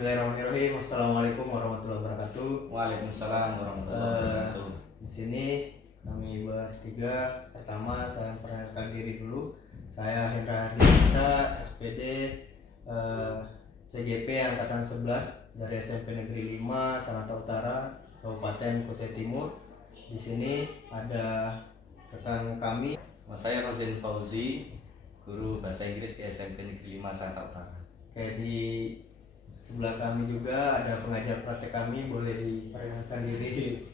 Bismillahirrahmanirrahim. Assalamualaikum warahmatullahi wabarakatuh. Waalaikumsalam warahmatullahi wabarakatuh. Di sini kami bertiga. Pertama saya memperkenalkan diri dulu. Saya Hendra Hardinsa, SPD CGP angkatan 11 dari SMP Negeri 5 Sanata Utara, Kabupaten Kutai Timur. Di sini ada rekan kami. Saya Rosin Fauzi, guru bahasa Inggris di SMP Negeri 5 Sanata Utara. Kayak di sebelah kami juga ada pengajar praktek kami, boleh diperkenalkan diri.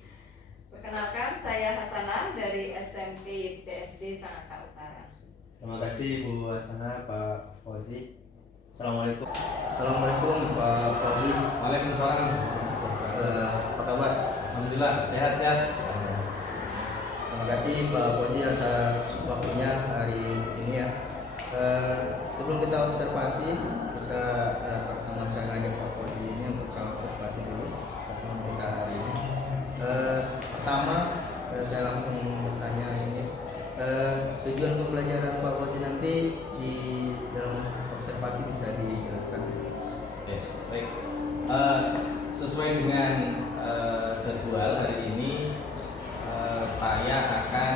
Perkenalkan, saya Hasanah dari SMP BSD Sanata Utara. Terima kasih Bu Hasanah, Pak Fauzi. Assalamualaikum. Assalamualaikum Pak Fauzi. Waalaikumsalam. Apa kabar? Alhamdulillah sehat-sehat. Terima kasih Pak Fauzi atas waktunya hari ini ya. Sebelum kita observasi, kita pertemuan saya ngajak Pak Fauzi ini untuk observasi dulu pertemuan kita hari ini. Pertama, saya langsung bertanya ini, tujuan pembelajaran Pak Fauzi nanti di dalam observasi bisa dijelaskan? Oke, baik. Sesuai dengan jadwal hari ini, saya akan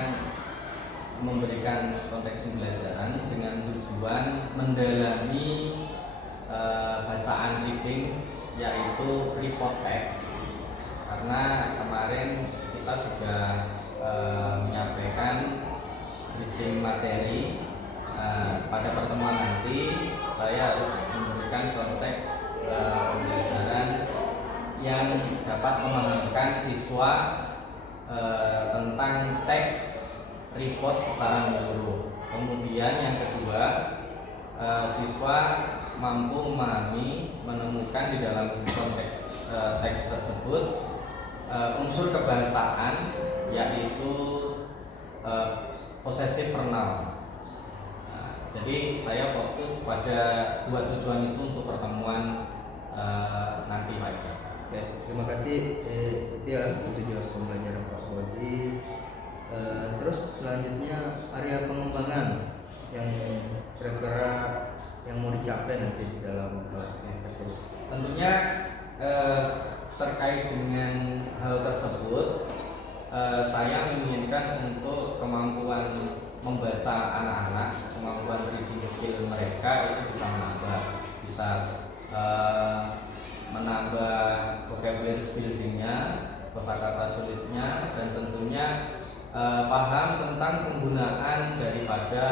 memberikan konteks pembelajaran dengan tujuan mendalami bacaan reading, yaitu report text, karena kemarin kita sudah menyampaikan bridging materi. Pada pertemuan nanti saya harus memberikan konteks pembelajaran yang dapat memahamkan siswa tentang teks report secara menyeluruh. Kemudian yang kedua, siswa mampu memahami, menemukan di dalam konteks teks tersebut unsur kebahasaan, yaitu possessive pronoun. Jadi saya fokus pada dua tujuan itu untuk pertemuan nanti Pak Ika. Oke, terima kasih. Itu ya tujuan pembelajaran Pak Fauzi. Terus selanjutnya area pengembangan yang kira-kira yang mau dicapai nanti di dalam kelas tersebut. Tentunya terkait dengan hal tersebut, saya menginginkan untuk kemampuan membaca anak-anak, kemampuan reading skill mereka itu bisa menambah vocabulary buildingnya, kosakata sulitnya, dan tentunya paham tentang penggunaan daripada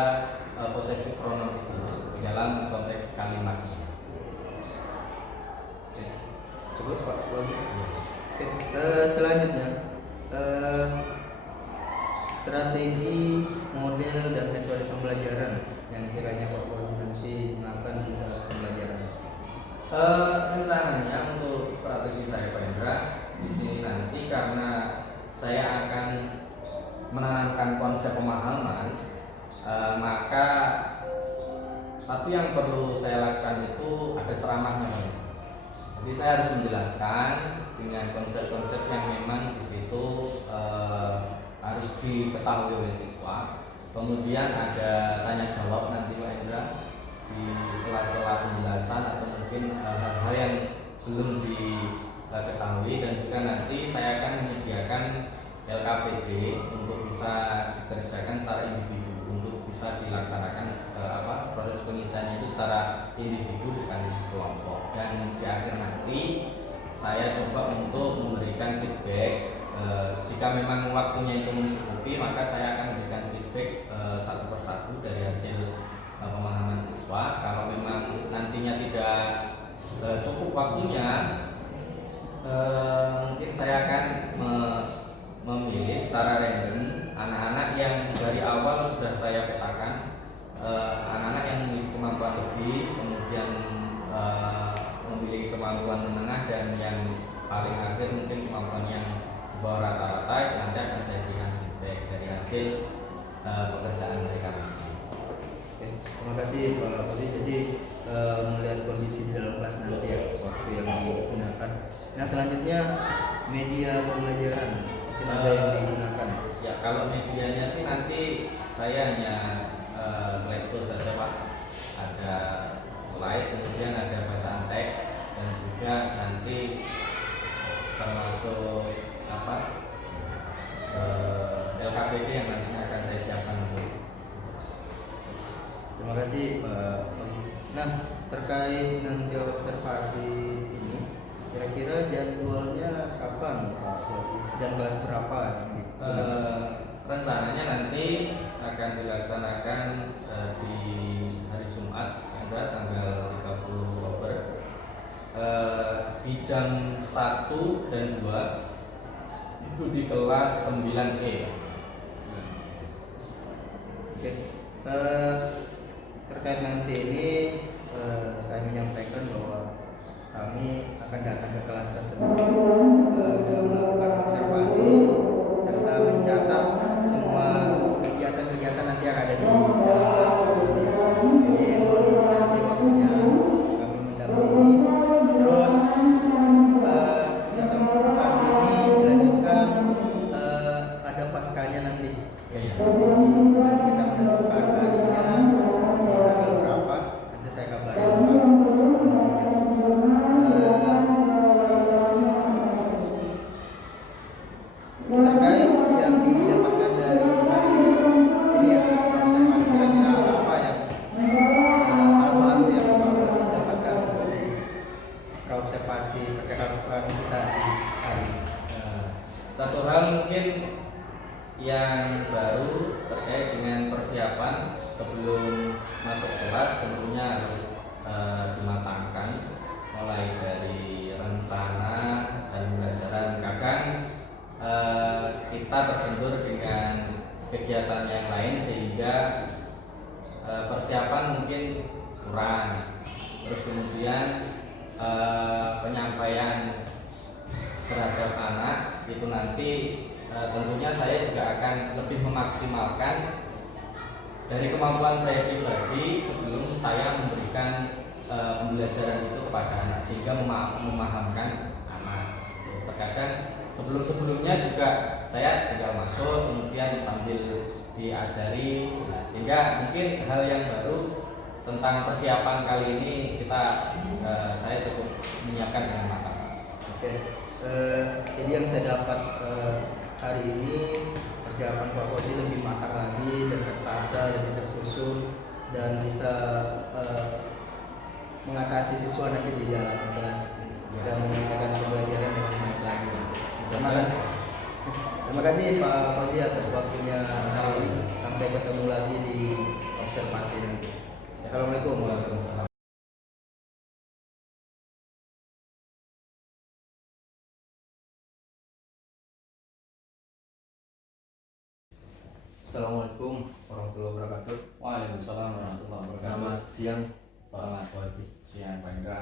possessive pronoun itu di dalam konteks kalimatnya. Coba Pak Fauzi. Selanjutnya strategi, model, dan metode pembelajaran yang kiranya Pak Fauzi nanti gunakan di saat pembelajaran. Rencananya untuk strategi saya Pak Hendra di sini nanti, karena saya akan menanamkan konsep pemahaman, maka satu yang perlu saya lakukan itu ada ceramahnya Pak. Jadi saya harus menjelaskan dengan konsep-konsep yang memang di situ harus diketahui oleh siswa. Kemudian ada tanya jawab nanti Pak Hendra di sela-sela penjelasan atau mungkin hal-hal yang belum diketahui, dan juga nanti saya akan menyediakan LKPD untuk bisa dikerjakan secara individu, untuk bisa dilaksanakan proses pengisiannya itu secara individu bukan kelompok. Dan di akhir nanti saya coba untuk memberikan feedback. Jika memang waktunya itu mencukupi, maka saya akan memberikan feedback satu persatu dari hasil pemahaman siswa. Kalau memang nantinya tidak cukup waktunya, mungkin saya akan memilih secara random anak-anak yang dari awal sudah saya petakan, anak-anak yang memiliki kemampuan lebih, kemudian memiliki kemampuan menengah, dan yang paling akhir mungkin kemampuan yang di bawah rata-rata. Nanti akan saya berikan feedback dari hasil pekerjaan mereka nanti. Oke, terima kasih Pak Fauzi. Jadi melihat kondisi di dalam kelas nanti ya, waktu yang digunakan. Nah selanjutnya media pembelajaran mungkin ada yang digunakan. Ya, kalau medianya sih nanti saya hanya slideshow saja Pak. Ada slide, kemudian ada bacaan teks, dan juga nanti termasuk LKPD yang nantinya akan saya siapkan untuk. Terima kasih Pak Fauzi. Nah, terkait nanti observasi ini, kira-kira jadwalnya kapan Pak Fauzi? Dan kelas berapa? Rencananya nanti akan dilaksanakan di hari Jumat tanggal 30 Oktober di jam 1 dan 2 itu di kelas 9E. Oke. Terkait nanti ini saya menyampaikan bahwa kami akan datang ke kelas tersebut dan melakukan observasi serta mencatat semua kegiatan-kegiatan nanti yang ada di dalam kelas tersebut. Jadi mohon izin nanti waktunya kami mendampingi. Terus kegiatan observasi ini dilanjutkan ada paskanya nanti. Nanti kita menentukan harinya di tanggal berapa, nanti saya kabari Pak kondisinya. Terkait yang didapatkan dari hari ini ya, observasi kira-kira apa yang hal baru yang Pak masih dapatkan dari observasi percakapan kita di hari ini. Satu hal mungkin yang baru terkait dengan persiapan sebelum masuk kelas tentunya harus dimatangkan, mulai dari rencana dan pembelajaran. Kadang kita terbentur dengan kegiatan yang lain sehingga persiapan mungkin kurang. Terus kemudian penyampaian terhadap anak itu nanti tentunya saya juga akan lebih memaksimalkan dari kemampuan saya pribadi sebelum saya memberikan pembelajaran itu kepada anak sehingga memahamkan anak. Terkadang sebelum-sebelumnya juga saya tinggal masuk kemudian sambil diajari, sehingga mungkin hal yang baru tentang persiapan kali ini saya cukup menyiapkan dengan matang. Oke. Jadi yang saya dapat hari ini persiapan Pak Fauzi lebih matang lagi dan tertata, lebih tersusun dan bisa mengatasi siswa nanti di dalam kelas dan menyampaikan pembelajaran dengan baik lagi. Terima kasih. Terima kasih Pak Fauzi atas waktunya hari ini. Sampai ketemu lagi di observasi nanti. Assalamualaikum warahmatullahi wabarakatuh. Assalamualaikum warahmatullahi wabarakatuh. Waalaikumsalam warahmatullahi wabarakatuh. Selamat siang Pak Selamat Fauzi. siang Pak Indra.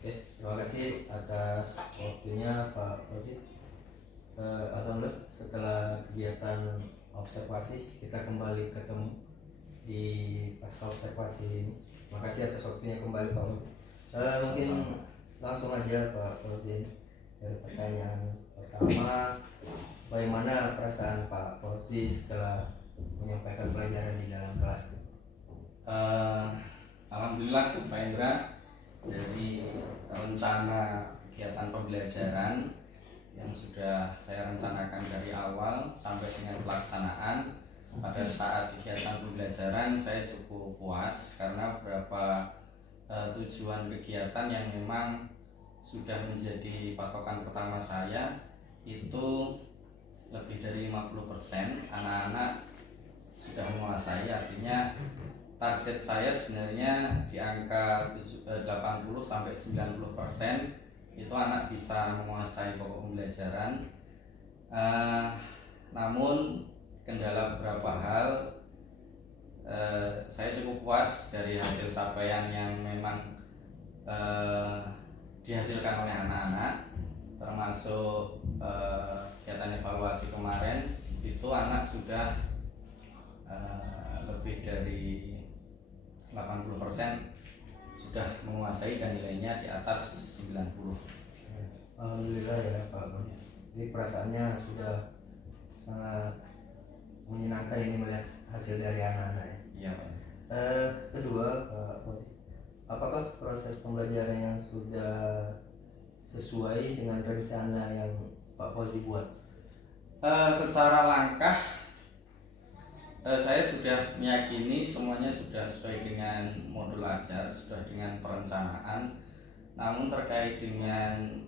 Oke, terima kasih atas waktunya Pak Fauzi. Alhamdulillah setelah kegiatan observasi kita kembali ketemu di pasca observasi ini. Terima kasih atas waktunya kembali Pak Fauzi. Mungkin langsung aja Pak Fauzi dari pertanyaan pertama, bagaimana perasaan Pak Fauzi setelah menyampaikan pelajaran di dalam kelas? Alhamdulillah Pak Indra, dari rencana kegiatan pembelajaran yang sudah saya rencanakan dari awal sampai dengan pelaksanaan pada saat kegiatan pembelajaran saya cukup puas karena beberapa tujuan kegiatan yang memang sudah menjadi patokan pertama saya itu lebih dari 50% anak-anak sudah menguasai. Artinya target saya sebenarnya di angka 80 sampai 90% itu anak bisa menguasai pokok pembelajaran. Namun kendala beberapa hal saya cukup puas dari hasil capaian yang memang dihasilkan oleh anak-anak, termasuk kegiatan evaluasi kemarin itu anak sudah lebih dari 80% sudah menguasai dan nilainya di atas 90. Alhamdulillah ya Pak Fauzi. Ini perasaannya sudah sangat menyenangkan ini melihat hasil dari anak-anak ya. Iya Pak. Kedua Pak Fauzi, apakah proses pembelajaran yang sudah sesuai dengan rencana yang Pak Fauzi buat? Secara langkah saya sudah meyakini semuanya sudah sesuai dengan modul ajar, sudah dengan perencanaan. Namun terkait dengan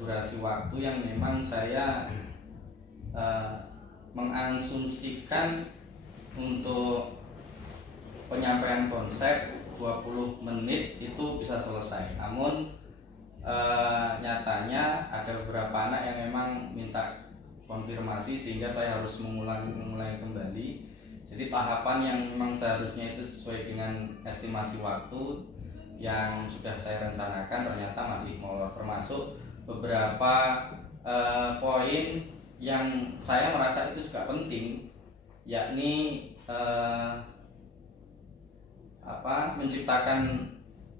durasi waktu yang memang saya mengasumsikan untuk penyampaian konsep 20 menit itu bisa selesai. Namun nyatanya ada beberapa anak yang memang minta konfirmasi sehingga saya harus mengulangi kembali. Jadi tahapan yang memang seharusnya itu sesuai dengan estimasi waktu yang sudah saya rencanakan ternyata masih molor, termasuk beberapa poin yang saya merasa itu juga penting, yakni menciptakan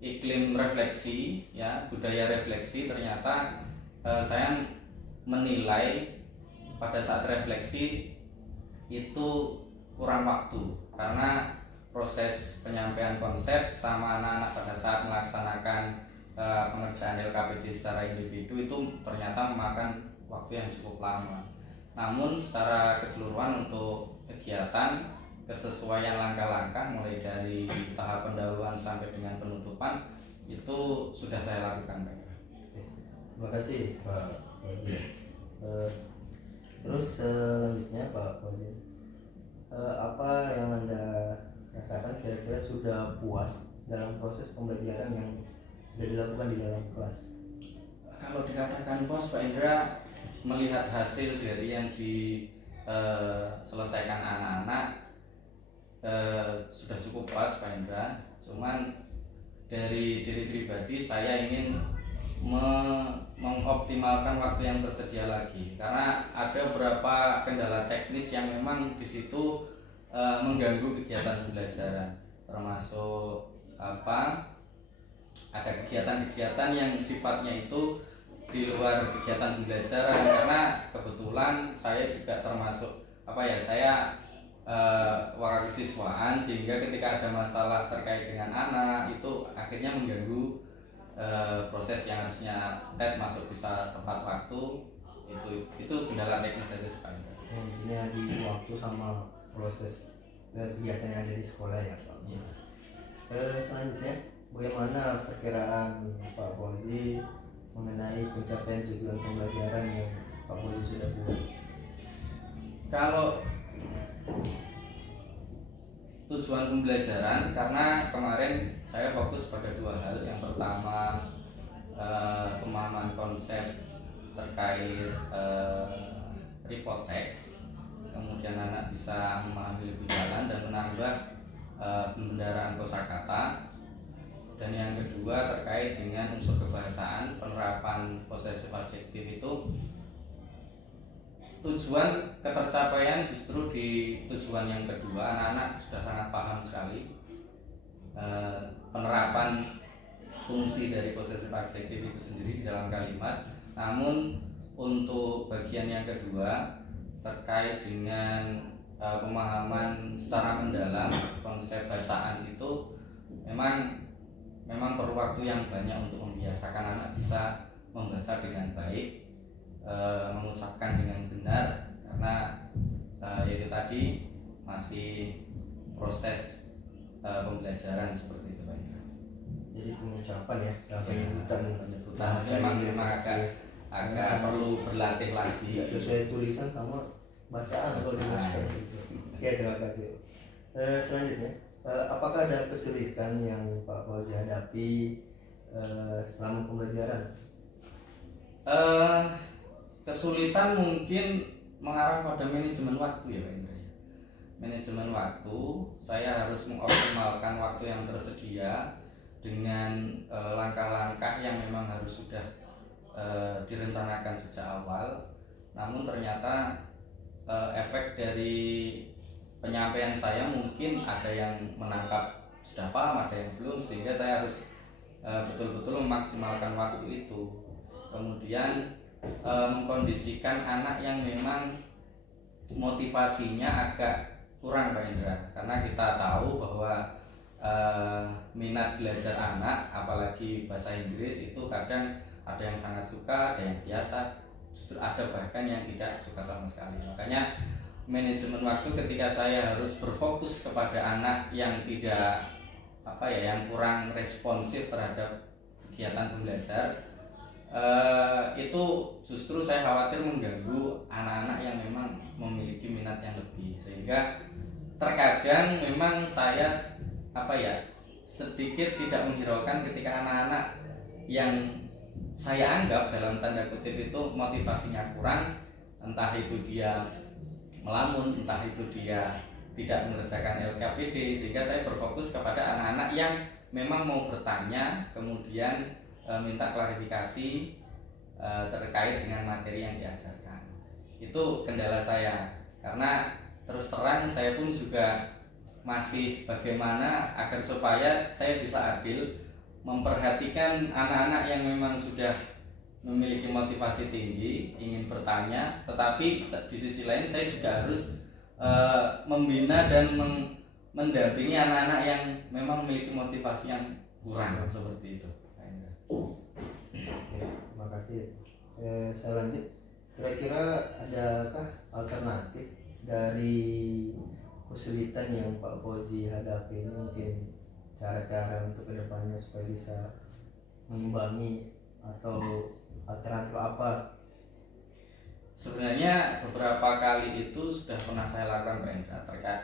iklim refleksi, ya, budaya refleksi. Ternyata saya menilai pada saat refleksi itu kurang waktu karena proses penyampaian konsep sama anak-anak pada saat melaksanakan pengerjaan LKPD secara individu itu ternyata memakan waktu yang cukup lama. Namun secara keseluruhan untuk kegiatan, kesesuaian langkah-langkah mulai dari tahap pendahuluan sampai dengan penutupan itu sudah saya lakukan, Pak. Terima kasih Pak Fauzi. Terus selanjutnya Pak Fauzi, apa yang Anda rasakan kira-kira sudah puas dalam proses pembelajaran yang sudah dilakukan di dalam kelas? Kalau dikatakan puas, Pak Indra, melihat hasil dari yang diselesaikan anak-anak sudah cukup puas, Pak Indra. Cuman dari diri pribadi saya ingin mengoptimalkan waktu yang tersedia lagi karena ada beberapa kendala teknis yang memang di situ mengganggu kegiatan pembelajaran, termasuk ada kegiatan-kegiatan yang sifatnya itu di luar kegiatan pembelajaran karena kebetulan saya juga termasuk saya wakasiswaan, sehingga ketika ada masalah terkait dengan anak itu akhirnya mengganggu proses yang harusnya TET masuk bisa tepat waktu. Itu kendala teknis saja sebenarnya. Ini di waktu sama proses kegiatan yang ada di sekolah ya Pak. Ya. Selanjutnya, bagaimana perkiraan Pak Fauzi mengenai pencapaian tujuan pembelajaran yang Pak Fauzi sudah buat? Kalau tujuan pembelajaran, karena kemarin saya fokus pada dua hal. Yang pertama pemahaman konsep terkait report text, kemudian anak bisa memahami lebih dalam dan menambah pembendaraan kosakata. Dan yang kedua terkait dengan unsur kebahasaan, penerapan posesif adjektif itu tujuan ketercapaian justru di tujuan yang kedua. Anak-anak sudah sangat paham sekali penerapan fungsi dari posesif adjektif itu sendiri di dalam kalimat. Namun untuk bagian yang kedua terkait dengan pemahaman secara mendalam konsep bacaan itu memang perlu waktu yang banyak untuk membiasakan anak bisa membaca dengan baik, mengucapkan dengan benar, karena itu tadi masih proses pembelajaran seperti itu, Pak. Jadi pengucapan ya, sampai penyebutan memang agak perlu berlatih lagi. Tidak sesuai tulisan sama bacaan kalau di master gitu. Oke, terima kasih. Selanjutnya, apakah ada kesulitan yang Pak Fauzi hadapi selama pembelajaran? Kesulitan mungkin mengarah pada manajemen waktu ya, Pak Indra. Manajemen waktu, saya harus mengoptimalkan waktu yang tersedia dengan langkah-langkah yang memang harus sudah direncanakan sejak awal. Namun ternyata efek dari penyampaian saya mungkin ada yang menangkap sudah paham, ada yang belum, sehingga saya harus betul-betul memaksimalkan waktu itu. Kemudian mengkondisikan anak yang memang motivasinya agak kurang, Pak Indra, karena kita tahu bahwa minat belajar anak, apalagi bahasa Inggris itu kadang ada yang sangat suka, ada yang biasa, justru ada bahkan yang tidak suka sama sekali. Makanya manajemen waktu ketika saya harus berfokus kepada anak yang tidak yang kurang responsif terhadap kegiatan belajar, itu justru saya khawatir mengganggu anak-anak yang memang memiliki minat yang lebih, sehingga terkadang memang saya sedikit tidak menghiraukan ketika anak-anak yang saya anggap dalam tanda kutip itu motivasinya kurang, entah itu dia melamun, entah itu dia tidak menyelesaikan LKPD, sehingga saya berfokus kepada anak-anak yang memang mau bertanya, kemudian minta klarifikasi terkait dengan materi yang diajarkan. Itu kendala saya, karena terus terang saya pun juga masih bagaimana agar supaya saya bisa adil memperhatikan anak-anak yang memang sudah memiliki motivasi tinggi ingin bertanya, tetapi di sisi lain saya juga harus membina dan mendampingi anak-anak yang memang memiliki motivasi yang kurang, seperti itu. Oke, terima kasih. Saya lanjut. Kira-kira adakah alternatif dari kesulitan yang Pak Fauzi hadapi ini, mungkin cara-cara untuk kedepannya supaya bisa mengimbangi atau alternatif apa? Sebenarnya beberapa kali itu sudah pernah saya lakukan Pak Indra, terkait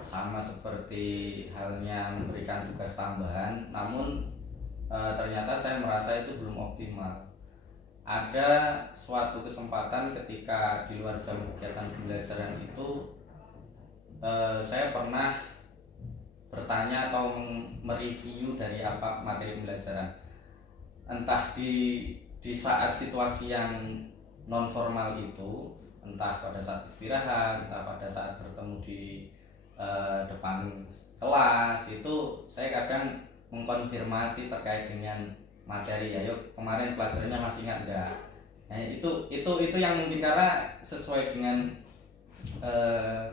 sama seperti halnya memberikan tugas tambahan, namun ternyata saya merasa itu belum optimal. Ada suatu kesempatan ketika di luar jam kegiatan pembelajaran itu saya pernah bertanya atau mereview dari apa materi pembelajaran, entah di saat situasi yang non formal itu, entah pada saat istirahat, entah pada saat bertemu di depan kelas, itu saya kadang mengkonfirmasi terkait dengan materi, ya yuk kemarin pelajarannya masih ingat enggak. Nah, itu yang mungkin karena sesuai dengan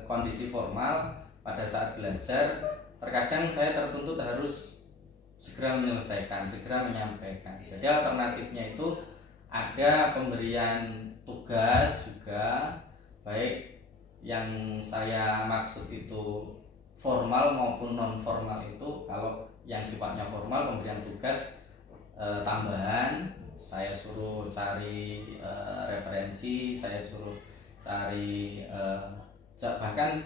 kondisi formal pada saat belajar, terkadang saya tertuntut harus segera menyelesaikan, segera menyampaikan. Jadi alternatifnya itu ada pemberian tugas juga, baik yang saya maksud itu formal maupun non formal. Itu kalau yang sifatnya formal, pemberian tugas tambahan, saya suruh cari referensi, saya suruh cari bahkan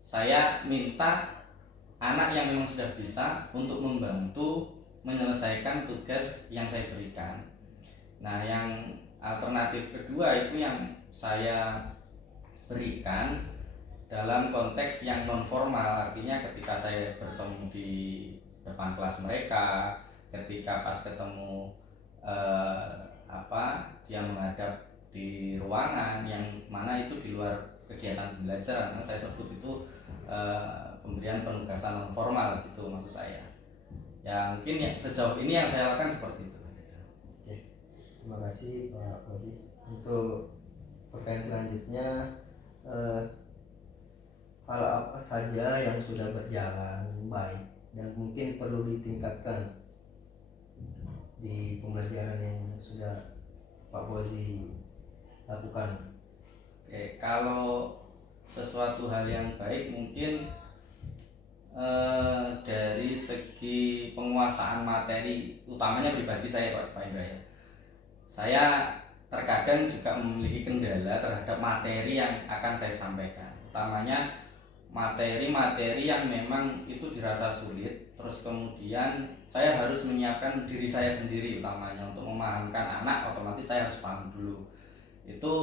saya minta anak yang memang sudah bisa untuk membantu menyelesaikan tugas yang saya berikan. Nah, yang alternatif kedua itu yang saya berikan dalam konteks yang non formal, artinya ketika saya bertemu di depan kelas mereka, ketika pas ketemu dia menghadap di ruangan yang mana itu di luar kegiatan pembelajaran, saya sebut itu pemberian penugasan non formal gitu maksud saya. Ya mungkin ya sejauh ini yang saya lakukan seperti itu. Oke, terima kasih Pak Fauzi. Untuk pertanyaan selanjutnya, hal apa saja yang sudah berjalan baik dan mungkin perlu ditingkatkan di pembelajaran yang sudah Pak Fauzi lakukan? Oke, kalau sesuatu hal yang baik mungkin dari segi penguasaan materi, utamanya pribadi saya Pak Indra ya. Saya terkadang juga memiliki kendala terhadap materi yang akan saya sampaikan, utamanya materi-materi yang memang itu dirasa sulit, terus kemudian saya harus menyiapkan diri saya sendiri utamanya untuk memahamkan anak, otomatis saya harus paham dulu. Itu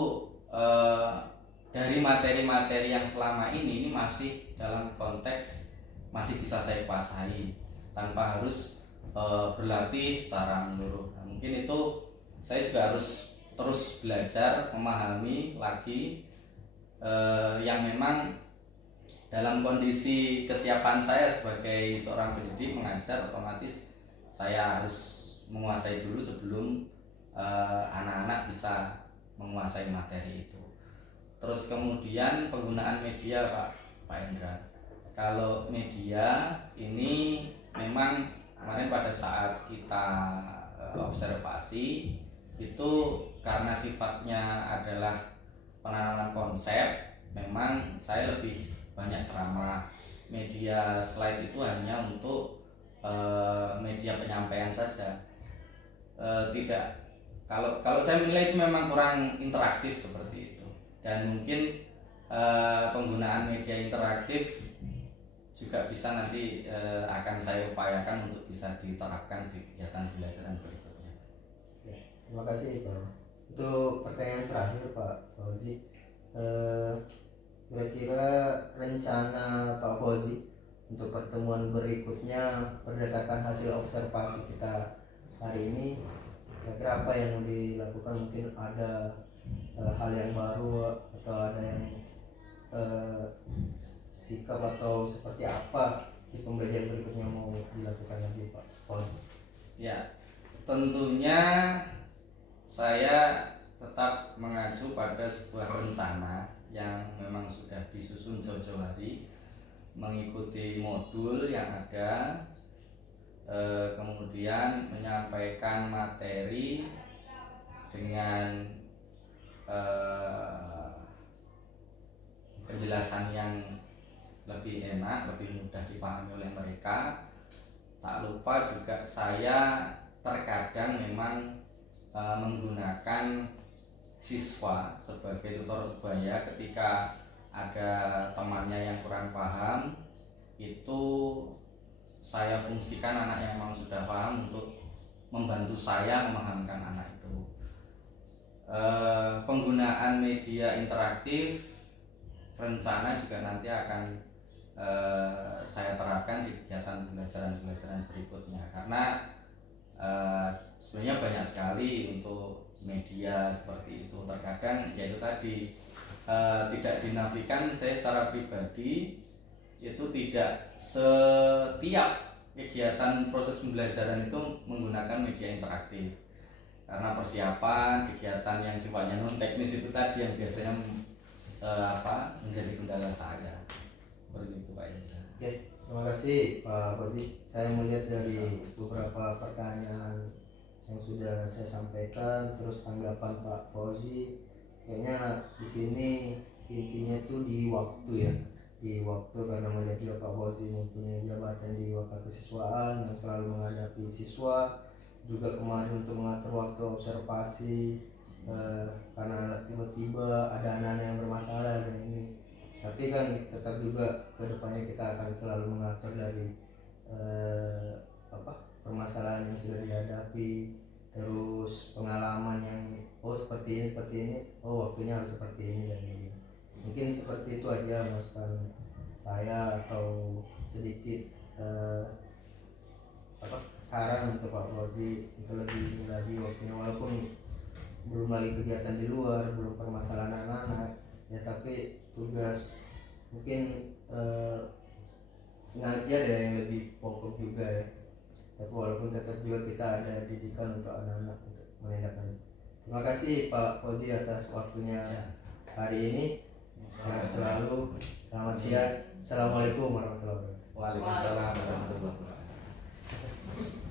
dari materi-materi yang selama ini masih dalam konteks masih bisa saya kuasai tanpa harus berlatih secara menyeluruh. Nah, mungkin itu saya juga harus terus belajar memahami lagi yang memang dalam kondisi kesiapan saya sebagai seorang pendidik mengajar, otomatis saya harus menguasai dulu sebelum anak-anak bisa menguasai materi itu. Terus kemudian penggunaan media Pak Indra. Kalau media ini memang kemarin pada saat kita observasi itu karena sifatnya adalah penanaman konsep, memang saya lebih banyak ceramah. Media slide itu hanya untuk media penyampaian saja. Tidak, kalau saya menilai itu memang kurang interaktif seperti itu. Dan mungkin penggunaan media interaktif juga bisa nanti akan saya upayakan untuk bisa diterapkan di kegiatan pembelajaran berikutnya. Ya, terima kasih Pak. Untuk pertanyaan terakhir Pak Fauzi, kira-kira rencana Pak Fauzi untuk pertemuan berikutnya berdasarkan hasil observasi kita hari ini, kira-kira apa yang mau dilakukan? Mungkin ada hal yang baru atau ada yang sikap atau seperti apa di pembelajaran berikutnya mau dilakukan lagi Pak Fauzi? Ya, tentunya saya tetap mengacu pada sebuah rencana yang memang sudah disusun jauh-jauh hari, mengikuti modul yang ada, kemudian menyampaikan materi dengan penjelasan yang lebih enak, lebih mudah dipahami oleh mereka. Tak lupa juga saya terkadang memang menggunakan siswa sebagai tutor sebaya ketika ada temannya yang kurang paham, itu saya fungsikan anak yang memang sudah paham untuk membantu saya memahamkan anak itu. Penggunaan media interaktif rencana juga nanti akan saya terapkan di kegiatan pembelajaran berikutnya, karena sebenarnya banyak sekali untuk media seperti itu. Terkadang yaitu tadi tidak dinafikan, saya secara pribadi itu tidak setiap kegiatan proses pembelajaran itu menggunakan media interaktif, karena persiapan kegiatan yang sifatnya non teknis itu tadi yang biasanya menjadi kendala saya. Begitu Pak Indra. Oke, terima kasih Pak Fauzi. Saya melihat dari beberapa pertanyaan yang sudah saya sampaikan, terus tanggapan Pak Fauzi, kayaknya di sini intinya itu di waktu ya, di waktu, karena melihat juga Pak Fauzi mempunyai jabatan di wakil kesiswaan yang selalu menghadapi siswa, juga kemarin untuk mengatur waktu observasi karena tiba-tiba ada anak-anak yang bermasalah dan ini. Tapi kan tetap juga kedepannya kita akan selalu mengatur dari permasalahan yang sudah dihadapi, terus pengalaman yang seperti ini, waktunya harus seperti ini dan ini. Mungkin seperti itu aja masukan saya atau sedikit saran untuk Pak Fauzi untuk lebih lagi waktunya, walaupun belum lagi kegiatan di luar, belum permasalahan anak-anak ya, tapi tugas mungkin ngajar ya yang lebih pokok juga ya. Tapi walaupun tetap juga kita ada didikan untuk anak-anak untuk menindaklanjuti. Terima kasih Pak Fauzi atas waktunya hari ini. Sehat selalu. Selamat siang. Assalamualaikum warahmatullahi wabarakatuh. Waalaikumsalam warahmatullahi wabarakatuh.